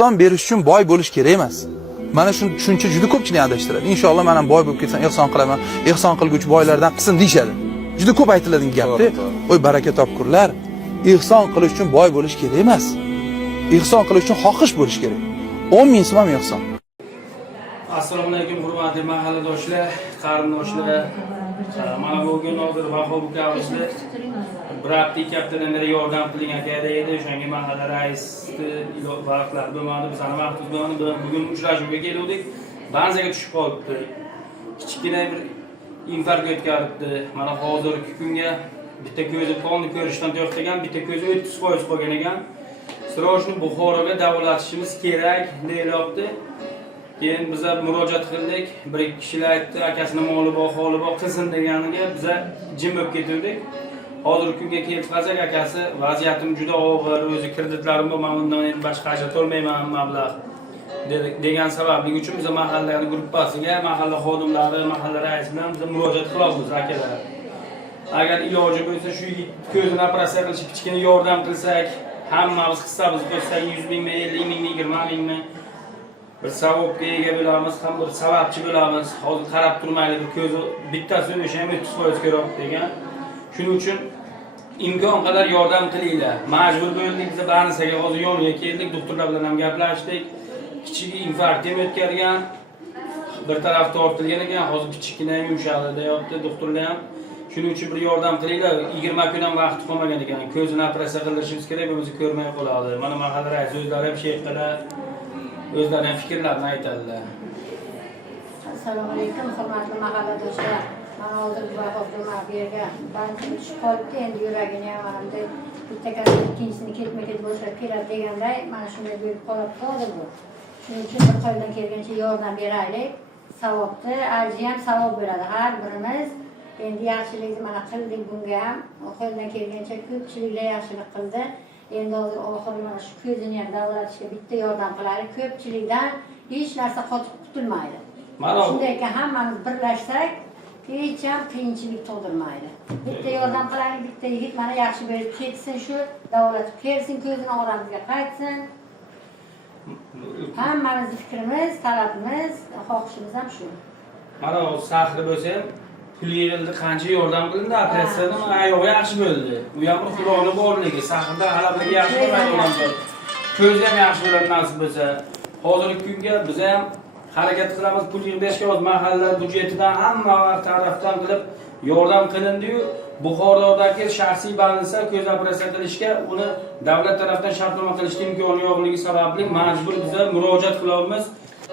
Ehson berish uchun boy bo'lish kerak emas. Mana shu tushuncha juda ko'pchilik adashtiradi. Inshaalloh men ham boy bo'lib ketsam, ehson qilaman, ehson qilguvchi boylardan qilsin deyshadi. Juda ko'p aytiladigan gapda. Oy baraka topkurlar. Ehson qilish uchun boy bo'lish kerak emas. Ehson qilish uchun xohish bo'lish kerak. 10 ming so'm ham ehson. Assalomu alaykum hurmatli mahalladoshlar, qarindoshlar. Mana bugun hozir Vahob ukamizni bir hafta ikki haftadan beri yordam qiling aka deydi. O'shanga mahalla raisi vaqtlar bo'lmadi, bizning vaqtimiz bo'lmadi. Bugun uchrashuvga keldik. Banzaga tushib qolibdi. Kichkina bir infarkt o'tkazibdi. Mana hozirgi kunga bitta ko'zi qonni ko'rishdan to'xtagan, bitta ko'zi 30% qolgan ekan. Sirojni Buxoroga davolatishimiz kerak deyilyapti. Keyin biz murojaat qildik. Bir ikki kishilar aytdi, akasining moli bor, holi bor, qizim deganiga biz jim bo'lib ketdik. Hozirgi kunga kelib qolsak, akasi vaziyatim juda og'ir, o'zi kreditlarim bor, men undan endi boshqa ajrat olmayman mablag' degan sababli uchun biz mahallaning gruppasiga, mahalla xodimlari, mahalla raisi bilan biz murojaat qilamiz akalar. Agar iloji bo'lsa shu ko'zini operatsiya qilish kichkina yordam qilsak, hammamiz hissamiz qo'ysak 100 mingmi, 50 mingmi, 20 mingmi bir savobga ega bo'lamiz, ham bir sababchi bo'lamiz. Hozir qarab turmaylik, bir ko'zi bittasi o'sha ham 30% kerak degan. Shuning uchun imkon qadar yordam qilinglar. Majbur bo'ldik, biz Barnisaga hozir yoniga keldik, doktorlar bilan ham gaplashdik. Kichik infarkt ham o'tgan, bir taraf tortilgan ekan, hozir kichkina yumshadi deyapti doktorlar ham. Shuning uchun bir yordam qilinglar. 20 kun ham vaqt qolmagan ekan. Ko'zini operatsiya qilishimiz kerak, bo'lmasa ko'rmay qoladi. Mana mahalla raisi o'zlari ham shayxlar o'zlarining fikrlarini aytadilar. Assalomu alaykum, hurmatli mahalladoshlar. Mana hozir Vahobga berga bank tushib qolibdi, endi yuragini ham endi bitta kasb ikkinchisini ketma-ket boshlab keladi deganday, mana shunday bo'lib qolibdi bu. Shuning uchun bir qo'ldan kelgancha yordam beraylik. Savobni, ajri ham savob bo'ladi har birimiz. Endi yaxshilikni mana qildik bunga ham. Qo'ldan kelgancha ko'pchiliklar yaxshilik qildi. Endi hozir oxirgi mana shu ko'zini ham davolatishga bitta yordam qilaylik. Ko'pchilikdan hech narsa qotib qutulmaydi. Shunday ekan hammamiz birlashsak, hech ham qiyinchilik tug'dirmaydi. Bitta yordam qilaylik, bitta yigit mana yaxshi berib ketsin, shu davolatib kelsin, ko'zini oramizga qaytsin. Hammamizning fikrimiz, talabimiz, xohishimiz ham shu. Mana hozir sahri bo'lsa pul yerildi, qancha yordam qilindi, operatsiyadan oyog'i yaxshi bo'ldi. U ham Xudoning borligi, sahrda halabiga yaxshi bo'ladi. Ko'zi ham yaxshi bo'ladi nasib bo'lsa. Hozirgi kunga biz ham harakat qilamiz, pul yig'ishga o'z mahalla byudjetidan hamma tarafdan qilib yordam qilindi-yu, Buxorodagi shaxsiy bansa ko'z operatsiya qilishga uni davlat tomonidan shartnoma qilishga imkoni yo'qligi sababli majbur biz murojaat qilamiz.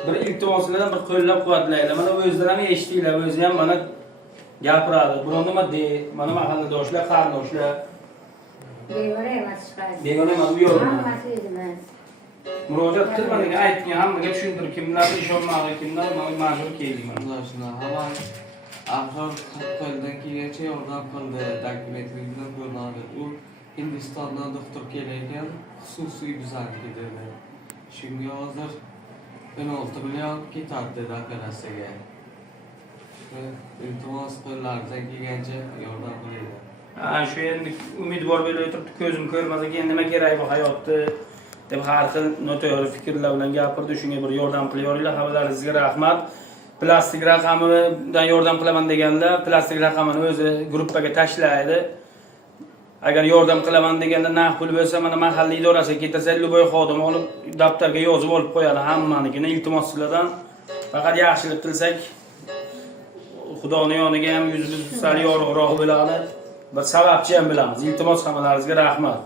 Bir iltimoslardan bir qo'llab-quvvatlaylar. Mana o'zlari ham eshitdinglar, o'zi ham mana gapiradi. Biron nima de, mana mahalladoshlar, qarindoshlar. Begona emas chiqadi. Begona emas, u yo'q. Hammasi o'zimiz. Murojaat qilmadik, aytgan hammaga tushuntirib, kimlar ishonmadi, kimlar majbur keldik mana. Shuna hamma ahvol qo'ldan kelgancha yordam qildi, dokumentlar bilan ko'rinadi. U Hindistondan doktor kelgan, xususiy bizaniki dedi. Shunga hozir 16 million ketadi operatsiyaga. Iltimos qo'llaringizdan kelgancha yordam qilinglar. Shu endi umidvor bo'lib o'tiribdi, ko'zim ko'rmasa keyin nima kerak bu hayotda deb har xil noto'g'ri fikrlar bilan gapirdi. Shunga bir yordam qilaveringlar. Xabarlaringizga rahmat. Plastik raqamidan yordam qilaman deganlar, plastik raqamini o'zi gruppaga tashlaydi. Agar yordam qilaman deganda naqd pul bo'lsa, mana mahalla idorasiga ketsa, Luboy xodim olib daftarga yozib olib qo'yadi hammanikini. Iltimos sizlardan faqat yaxshilik qilsak, Xudoning yoniga ham yuzimiz sal yorug'roq bo'ladi. Bir sababchi ham bilamiz. Iltimos hammalaringizga rahmat.